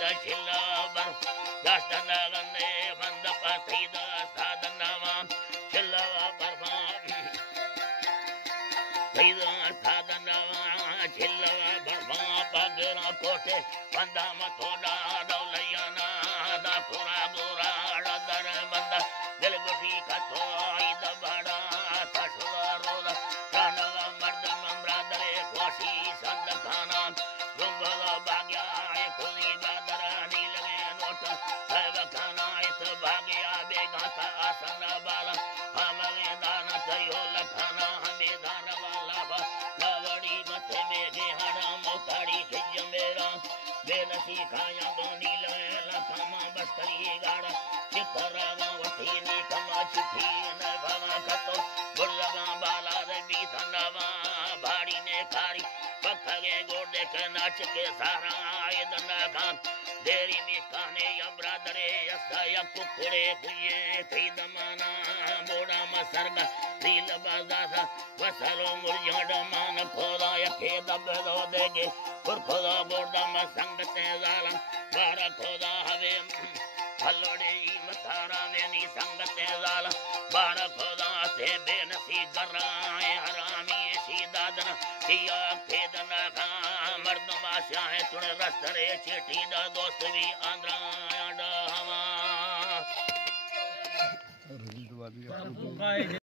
छिल्ला बर दस्तन गंदे बंद पसीद साधनवा छिल्ला बरवा सीधा साधनवा छिल्ला बरवा पगरा कोटे बंदा मथोड़ा दौलयाना दा पूरा बुरा दर बंदा दिल गुटी का तो ईद बड़ा तशवा रोदा कानवा मर्दम ब्रादरे कोशी संद खाना गुंबला भाग्या खुली बादर नील में नोट सब खाना इत भाग्या बेगा का आसन बाला हमें दान तयो लखाना हमें दान वाला बा लवड़ी मथे में गेहड़ा मोताड़ी खिज मेरा बेनसी खाया नील में लखामा बस्तरी गाड़ा चितरवा वठी नी कमा चिठी न भवा खतो बुलवा बाला रबी थनवा भाड़ी ने खारी पखगे गोडे के नाच के सारा आयद न खान देरी में काने या ब्रादरे ऐसा या कुकुरे कुये थी दमाना बोड़ा मसरगा रील बाजा वसलो मुरझाड़ मान खोदा या खेद बेदो देगे खुरखोदा बोड़ा मसंगते जालम बारा खोदा हवे हलोड़े मथारा में नी संगते जालम बारा खोदा से बेनसी गराए हरामी सी दादन किया खेदन का मर्दम आशा है तुण रस्तरे चिठी दा दोस्त भी आंध्रा हवा